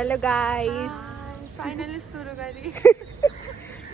Hello guys finally सुरु गरी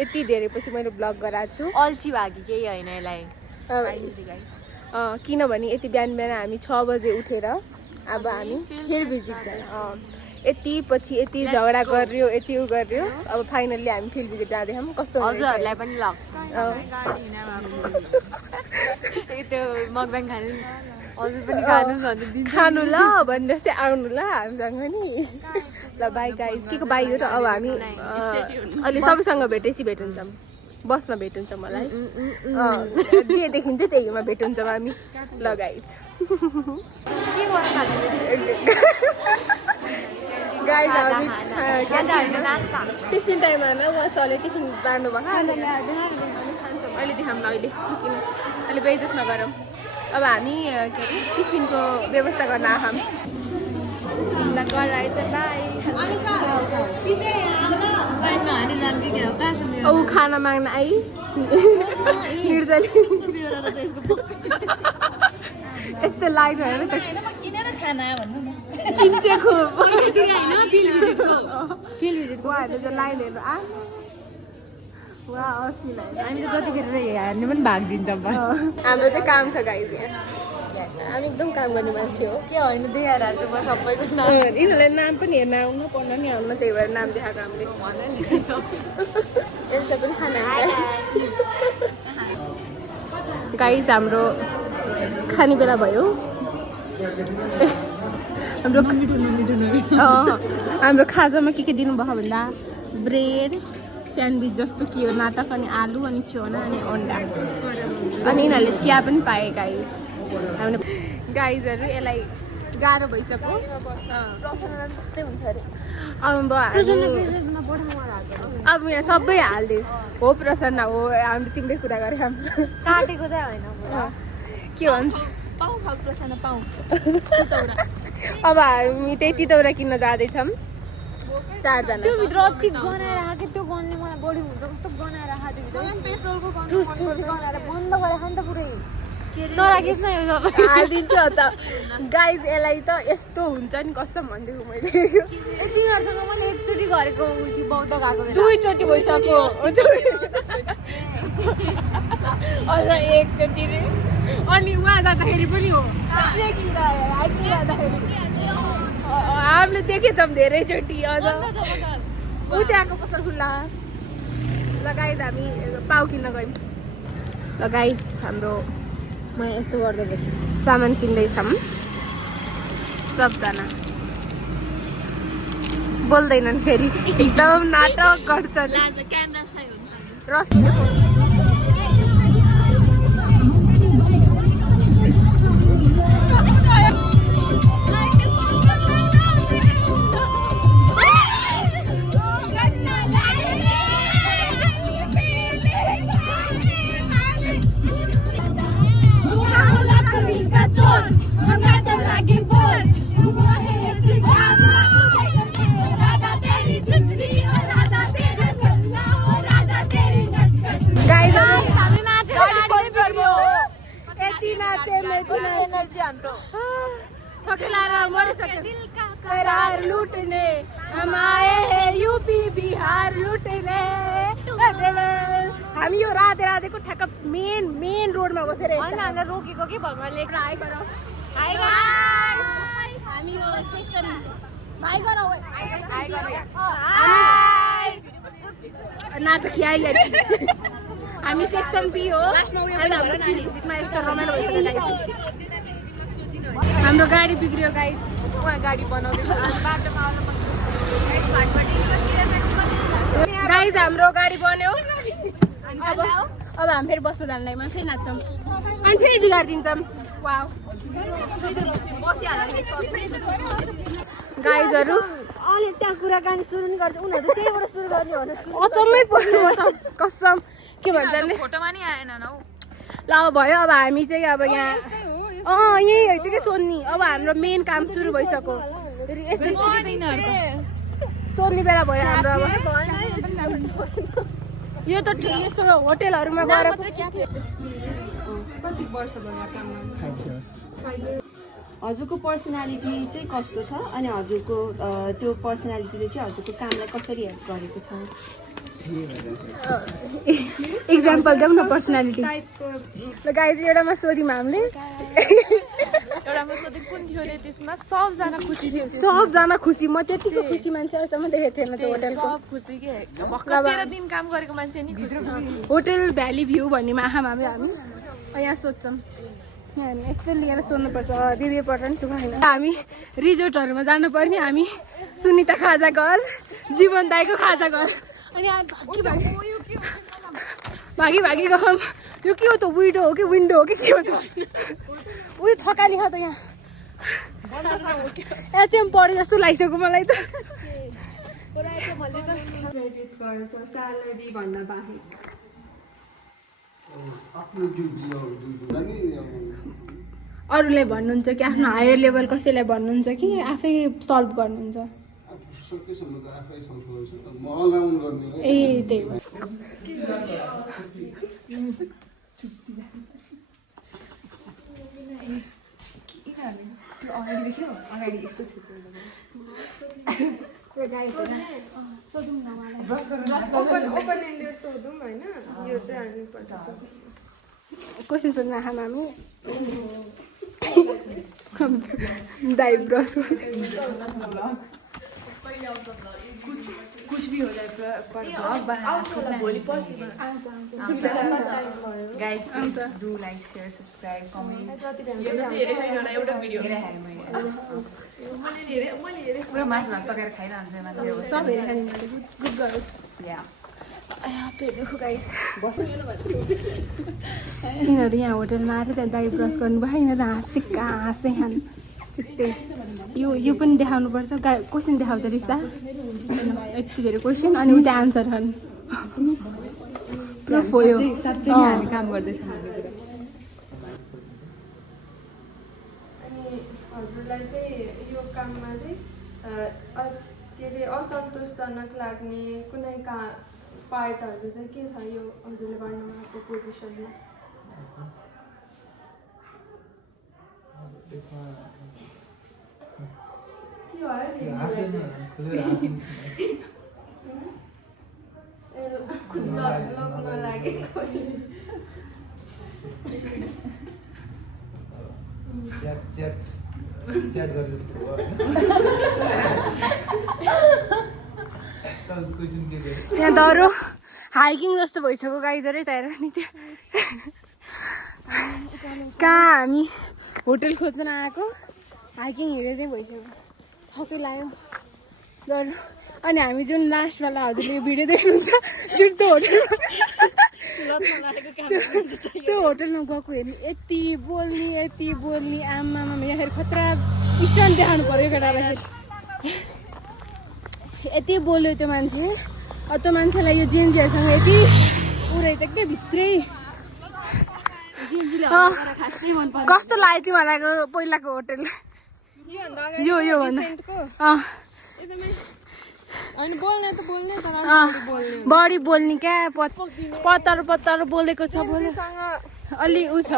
यति धेरै पछि मैले ब्लग गराएको छु अल्छी भागी केही होइन यसलाई किनभने यति बिहान बिहान हामी 6 बजे उठेर अब हामी हिल भिजिट जाने यति पछि यति झगडा गर्यो यति उ गर्यो अब फाइनली हामी फिल्ड भिजिट जाँदैछौँ कस्तो हजुरहरूलाई पनि लाग्छ त्यो मकबाङ खानु हजुर पनि खानु ल भन्दै चाहिँ आउनु ल हामीसँग नि ल बाई गाइस के को बाई हो र अब हामी अहिले सबैसँग भेट हुन्छौँ बसमा भेट हुन्छ मलाई जे देखिन्छ त्यहीमा भेट हुन्छौँ हामी ल गाइस गाइस हामी टिफिन टाइममा न उहाँले टिफिन बाँड्नु भएको छ अहिले चाहिँ हामीलाई अहिले बेइज्जत नगरौँ अब हामी के अरे टिफिनको व्यवस्था गर्न आँखौँ औ खाना माग्न आई निर्दली यस्तो लाइट भएर त किनेर खाना भन्नु न किन्छेको फिल्ड उहाँहरूले त लाइनहरू वा अस्मिलाई हामी त जतिखेर हेर्ने पनि भाग दिन्छौँ हाम्रो चाहिँ काम छ गाइस हामी एकदम काम गर्ने मान्छे हो के होइन देखाएर हाल्छु म सबैको नाम यिनीहरूलाई नाम पनि हेर्न आउनु पढ्न नि आउनु त्यही भएर नाम देखाएको हामीले यसलाई पनि खाना गाइस हाम्रो खाने बेला भयो हाम्रो खाजामा के दिनुभयो भन्दा ब्रेड स्यान्डविच जस्तो के हो नाटक अनि आलु अनि चना अनि अन्डा अनि यिनीहरूले चिया पनि पाए गाइस हामीले गाइजहरू यसलाई गाह्रो भइसक्यो जस्तै हुन्छ अरे अब यहाँ सबै हालिदियो हो प्रसन्न हो हामीले तिम्रै कुरा गरेँ काटेको चाहिँ होइन के भन्छ अब हामी त्यही तितौरा किन्न जाँदैछौँ 4 जना त्योभित्र अति गनाएर आएको त्यो गन्ने मलाई बढी हुन्छ कस्तो गनाएर आएको गनाएर बन्द गरेर खानु त पुरै नराखेस् न यो हालिदिन्छु त गाइज यसलाई त यस्तो हुन्छ नि कसम भनिदिएको मैले तिमीहरूसँग मैले एकचोटि गरेको उल्टी बौद्ध गएको 2 चोटि भइसक्यो अझ एकचोटि रे अनि उहाँ जाँदाखेरि पनि हो हामीले देखेछौँ धेरैचोटि अझ उठ्याएको पसल खुल्ला लगाइद हामी पाउ किन्न गयौँ लगाइद हाम्रो म यस्तो गर्दै सामान किन्दैछौँ सबजना बोल्दैनन् फेरि एकदम नाटक गर्छन् रसिलो लुटने हम आए हैं यूपी बिहार लुटने हामी यो राधेको ठ्याक्क मेन रोडमा बसेर हामीलाई रोकेको कि भगवानले हामी यो सेक्सन भाइ गरौ नाटक आइहाल्यो हामी सेक्सन बी हो हाम्रो फिजिकमा यस्तो रमाइलो भइसक्यो हाम्रो गाडी बिग्रियो गाइस उहाँ गाडी बनाउँदैछ गाइस हाम्रो गाडी बन्यो अब हामी फेरि बसमा जानु लागि फेरि नाच्छौँ अनि फेरि बिगारिदिन्छौँ वाउ गाइजहरू अहिले त्यहाँ कुराकानी सुरु नि गर्छ उनीहरू त्यहीबाट सुरु गर्ने भन्नु अचम्मै पर्यो कसम के भन्छ फोटोमा नि आएन हौ ल भयो अब हामी चाहिँ अब यहाँ यही हो कि सोध्ने अब हाम्रो मेन काम सुरु भइसक्यो सोध्ने बेला भयो हाम्रो अब यो त यस्तो होटेलहरुमा गएर कति वर्ष भयो काम गर्नु हजुरको पर्सनालिटी चाहिँ कस्तो छ अनि हजुरको त्यो पर्सनालिटीले चाहिँ हजुरको कामलाई कसरी हेल्प गरेको छ? इक्जाम्पल जाउँ न पर्सनालिटी ल गाइज एउटामा सोध्यौँ हामीले एउटामा सोधेँ कुन थियो अरे त्यसमा सबजना खुसी थियो सबजना खुसी म त्यतिको खुसी मान्छे अहिलेसम्म देखेको थिएन त्यो होटेलको सब खुसी के भर्खर 13 दिन काम गरेको मान्छे नि खुसी होटेल भ्याली भ्यू भन्नेमा आँखामा हामी यहाँ सोध्छौँ यहाँ हामी यस्तो लिएर सोध्नुपर्छ दिदी पटन छु होइन हामी रिजोर्टहरूमा जानुपर्ने हामी सुनिता खाजा घर जीवन दाईको खाजा घर अनि भागी भागी गयौँ यो के हो त विडो हो कि विन्डो हो कि के हो त उयो थकाली छ त यहाँ यहाँ चाहिँ पढे जस्तो लागिसक्यो मलाई त क्रेडिट गर्छ स्यालेरी भन्दा बाहेक अरूले भन्नुहुन्छ कि आफ्नो हायर लेभल कसैलाई भन्नुहुन्छ कि आफै सल्भ गर्नुहुन्छ ए त्यही हो क्वेसन सोध्न आँखामा हामी दाइ ब्रस कुछ भी हो जाए पर ब्लॉग बनाना guys please do like share subscribe comment पुरा मासु भात पकाएर खाइरहन्छ मान्छे सब हेरेर खाने गुड गर्ल्स पेट दुखो गाइस यिनीहरू यहाँ होटेलमा आएर त्यहाँ दाइ ब्रस गर्नुभयो यिनीहरू हाँसै खान त्यस्तै यो पनि देखाउनुपर्छ क्वेसन देखाउँछ रिसा यति धेरै क्वेसन अनि उता आन्सर छन् पुरा फोयो साँच्चै नै हामी काम गर्दैछौँ अनि हजुरलाई चाहिँ यो काममा चाहिँ के अरे असन्तोषजनक लाग्ने कुनै पार्टहरू चाहिँ के छ यो हजुरले गर्न भएको पोजिसनमा? यहाँ दह्रो हाइकिङ जस्तो भइसक्यो गाइजरै तयार नि त्यहाँ कहाँ हामी होटेल खोज्न आएको हाइकिङ हिँडे चाहिँ भइसक्यो थकै लाग्यो दह्रो अनि हामी जुन लास्टवाला हजुरले भिडियो देख्नुहुन्छ जुन त्यो होटेलमा गएको हेर्नु यति बोल्ने आमामा यहाँ खतरा स्टन्ट देखाउनु पऱ्यो केटालाई यति बोल्यो त्यो मान्छे त्यो मान्छेलाई यो जेन्जीहरूसँग यति पुरै चाहिँ के भित्रै कस्तो लाग्यो तिमीहरूलाई पहिलाको होटेल यो बढी बोल्ने क्या पत्तर बोलेको छ अलि ऊ छ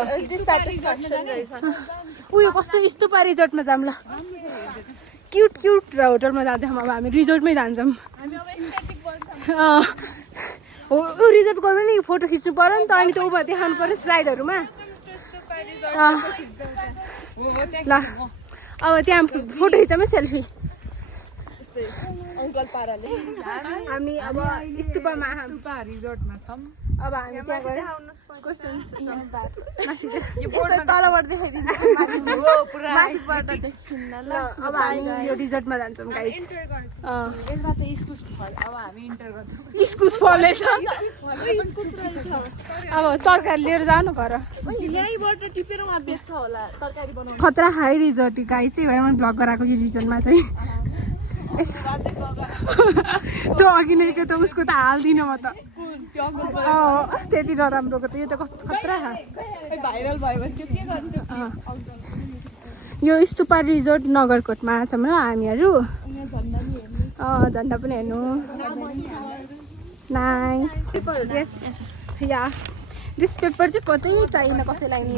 उयो कस्तो स्तुपा रिजोर्टमा जाऊँ ल क्युट होटलमा जान्छौँ अब हामी रिजोर्टमै जान्छौँ ऊ रिजोर्ट गयो भने फोटो खिच्नु पर्यो नि त अनि त उभा देखाउनु पर्यो स्लाइडहरूमा ल अब त्यहाँ फोटो खिच्छौँ सेल्फी हामी अब स्तुपामा रिजोर्टमा छौँ अब हामी त्यहाँ गएर तलबाट देखाइदिन्छ अब हामी यो रिजोर्टमा जान्छौँ गाइस यसमा त इस्कुस फल अब हामी इन्टर गर्छौँ इस्कुस फलेछ अब तरकारी लिएर जानु घर खतरा हाई रिजोर्ट गाइस त्यही भएर मैले भ्लग गराएको यो रिजोर्टमा चाहिँ त्यो अघि नै त्यो त उसको त हाल्दिनँ म त त्यति नराम्रोको त यो त कस्तो खतरा भाइरल भएपछि के गर्नु यो स्तुपा रिजोर्ट नगरकोटमा छौँ ल हामीहरू झन्डा पनि हेर्नु नाइस या दिस पेपर चाहिँ कतै चाहिएन कसैलाई नि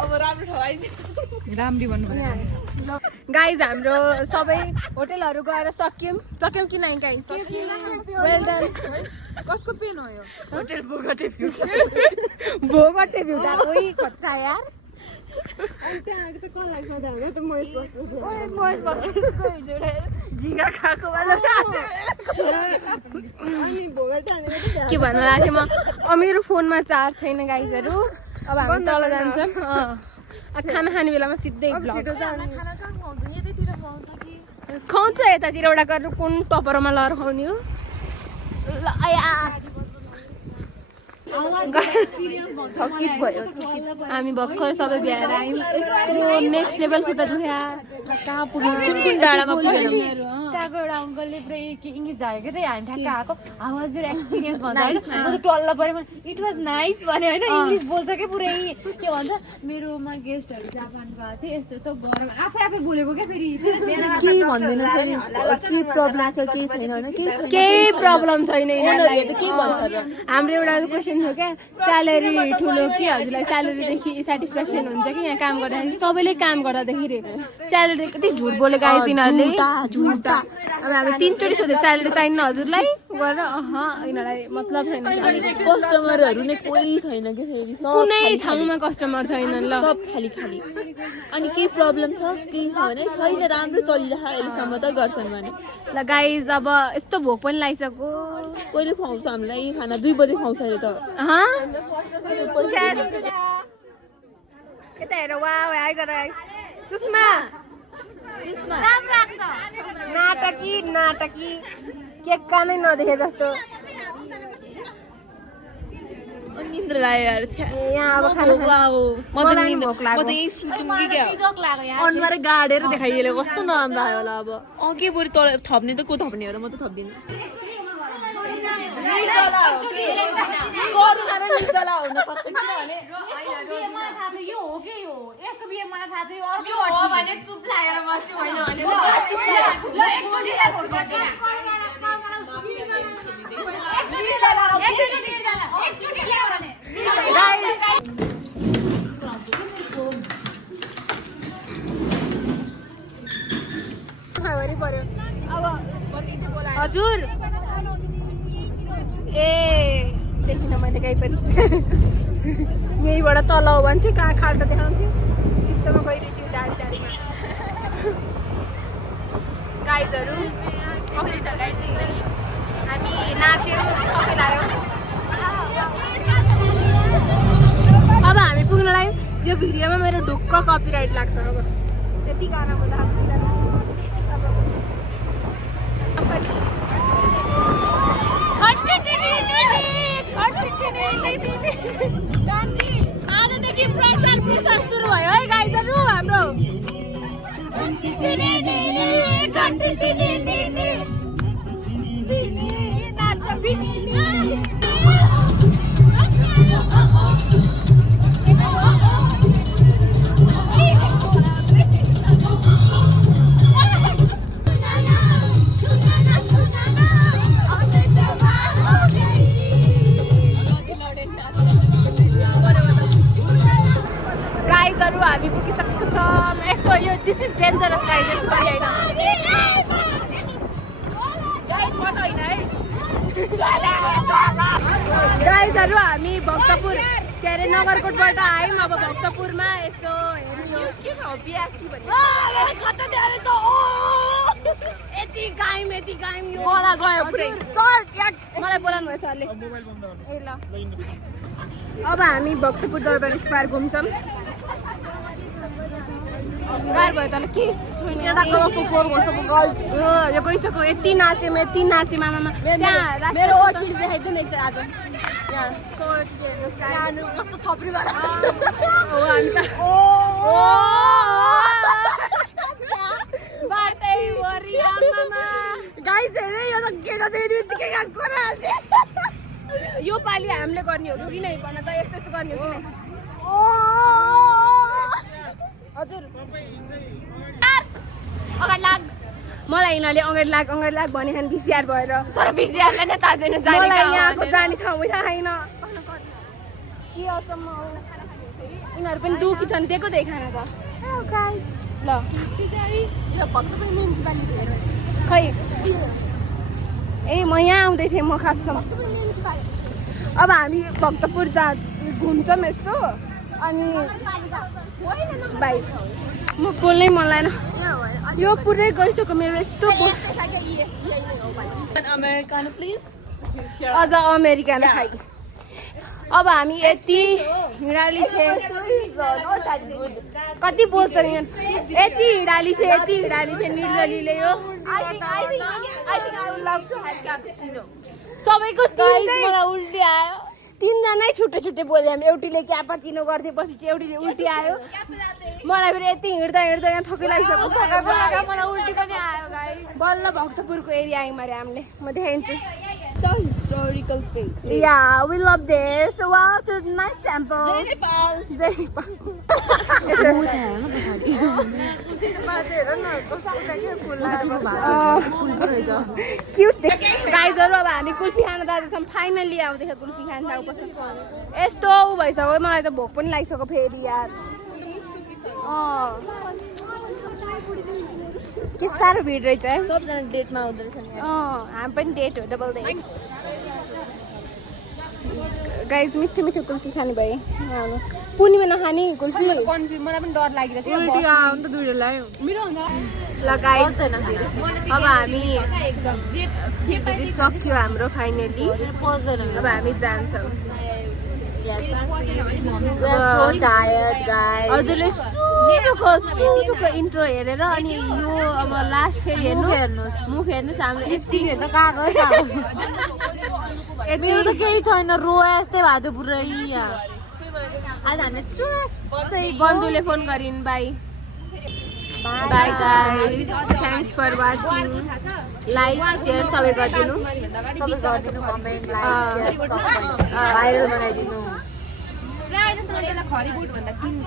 अब राम्रो ठाउँ आइदियो राम्री भन्नु गाइज हाम्रो सबै होटलहरू गएर सक्यौँ कि नाइ गाइज वेल डन कसको पेन हो यो होटल भोगटे भ्यू कोही खट्टा यार त्यहाँ आएको त कसलाई सधैँ हाल्दा त महेश बस्छु झिँगा खाएको वाला अनि भोगट हानेको के भन्न लाग्थेँ म मेरो फोनमा चार्ज छैन गाइजहरू अब हामी तल जान्छौँ खाना खाने बेलामा सिधै भ्लग खुवाउँछ यतातिर एउटा गरेर कुन टपरमा लहर खुवाउने हो ल थकित भयो हामी भर्खर सबै भ्याएर आयौँ यस्तो नेक्स्ट लेभल खुट्टा दुख्या कहाँ पुग्यो कुन डाँडामा पुग्यो त्यहाँको एउटा अङ्कलले पुरै इङ्ग्लिस झारेको थियो हामी ठ्याक्क आएको हाउ वाज योर एक्सपिरियन्स भन्छ होइन म त टल्ल पऱ्यो इट वाज नाइस भन्यो होइन इङ्ग्लिस बोल्छ कि पुरै के भन्छ मेरोमा गेस्टहरू जापानको आएको थियो यस्तो यस्तो गरम आफै बोलेको क्या फेरि केही भन्दैन के प्रब्लम छ केही छैन होइन केही प्रब्लम छैन यिनीहरूलाई के भन्छ हाम्रो एउटा क्वेसन थियो क्या स्यालेरी ठुलो कि हजुरलाई स्यालेरीदेखि सेटिस्फ्याक्सन हुन्छ कि यहाँ काम गर्दाखेरि सबैले काम गर्दा देखिरहेको स्यालेरी कति झुट बोलेको आएछ यिनीहरूले झुटा अब हामी 3 चोटि सोधेको स्यालेरी चाहिन्न हजुरलाई गरेर यिनीहरूलाई मतलब छैन कस्टमरहरू नै कोही छैन कि फेरि कुनै ठाउँमा कस्टमर छैन ल सब खाली अनि केही प्रब्लम छ केही छ भने छैन राम्रो चलिरहेको अहिलेसम्म त गर्छन् भने ल गाइज अब यस्तो भोक पनि लागिसक्यो कहिले खुवाउँछ हामीलाई खाना 2 बजे खुवाउँछ अरे त यता हेर वा हाई गर सुषमा नाटकी के कामै नदेखे जस्तो निन्द्रा लाग्यो यार यहाँ अब खाना अनुहार गाडेर देखाइएले कस्तो नराम्रो आयो होला अब के बरु तल थप्ने त को थप्ने हो र म त थप्दिनँ हजुर देखिन मैले कहीँ पनि यहीँबाट तल हो भने चाहिँ कहाँ खाल्टा देखाउँछु त्यस्तोमा गइरहेछु टाढीमा गाइजहरू कसरी छ गाइज हामी नाच्यौँ सबै लाग्यो अब हामी पुग्नलाई यो भिडियोमा मेरो ढुक्क कपिराइट लाग्छ अब त्यति गाना बोल्दा आजदेखि प्रचार प्रसार सुरु भयो है गाइजहरू हाम्रो गाइजहरू हामी पुगिसकेको छौँ यस्तो यो दिस इज डेन्जरस गाइज यस्तो गरी होइन गाइजहरू हामी भक्तपुर के अरे नगरकोटबाट आयौँ अब भक्तपुरमा यस्तो हेर्ने यति गायौँ मलाई बोलाउनु भयो सरले ए ल अब हामी भक्तपुर दरबार स्क्वायर घुम्छौँ गाह्रो भयो तर के यो गइसक्यो यति नाच्यौँ मामामा त्यहाँ मेरो ओटिडी देखाइदिनु नि आज कस्तो छप्री यो पालि हामीले गर्ने हो कि नै भन त यस्तो यस्तो गर्ने हो कि नै हजुर अगाडि लाग मलाई यिनीहरूले अगाडि लाग भने खान भिसिआर भएर तर भिसिआरलाई नै थाहा छैन मलाई यहाँको जाने ठाउँ थाहा छैन के अचम्म हो। यिनीहरू पनि दुखी छन् दिएको देखाएन त ल खै ए म यहाँ आउँदै थिएँ म खाससम्म। अब हामी भक्तपुर घुम्छौँ यस्तो अनि भाइ म बोल्नै मन लागेन यो पुरै गइसक्यो मेरो यस्तो अमेरिकन प्लिज अझ अमेरिकन खाइ। अब हामी यति हिँडाली छ कति बोल्छन् यति हिँडाली छ निर्जलीले यो सबैको मलाई उल्टी आयो। तिनजनै छुट्टै छुट्टै बोल्यो हामी। एउटीले क्यापाचिनो गर्थ्यो पछि चाहिँ एउटीले उल्टी आयो। मलाई फेरि यति हिँड्दा यहाँ थकै लागिसक्यो। मलाई उल्टी पनि आयो गाई। बल्ल भक्तपुरको एरिया आयौँ अरे हामीले। म देखाइदिन्छु। Historical place Yeah, we love this. Wow, it's a nice temple. Jai Nepal. Cute. गाइजहरू अब हामी कुल्फी खान जाँदैछौँ। फाइनली आउँदैछ कुल्फी खान जानुपर्छ। यस्तो उ भइसक्यो मलाई त भोक पनि लागिसक्यो फेरि यार। के साह्रो भिड रहेछ है। सबजना डेटमा आउँदो रहेछ नि। हामी पनि डेट हो डबल डेट। गाइज मिठो मिठो कुल्फी खाने भए पुनीमा नखाने कुल्फी मलाई पनि डर लागिरहेछ ल गाइज अब हामी सक्यो हाम्रो फाइनली। अब हामी जान्छौँ। हजुरले सुरुको इन्ट्रो हेरेर अनि यो अब लास्ट फेरि हेर्नुहोस् मुख हेर्नुहोस् हाम्रो यति मेरो त केही छैन रो यस्तै भएको थियो पुरै आज हामीले चुसै बन्धुले फोन गरिन् bye bye guys thanks for watching like share सबै गरिदिनु कमेन्ट लाइक भाइरल बनाइदिनु खरिबुट भन्दा चिन्नु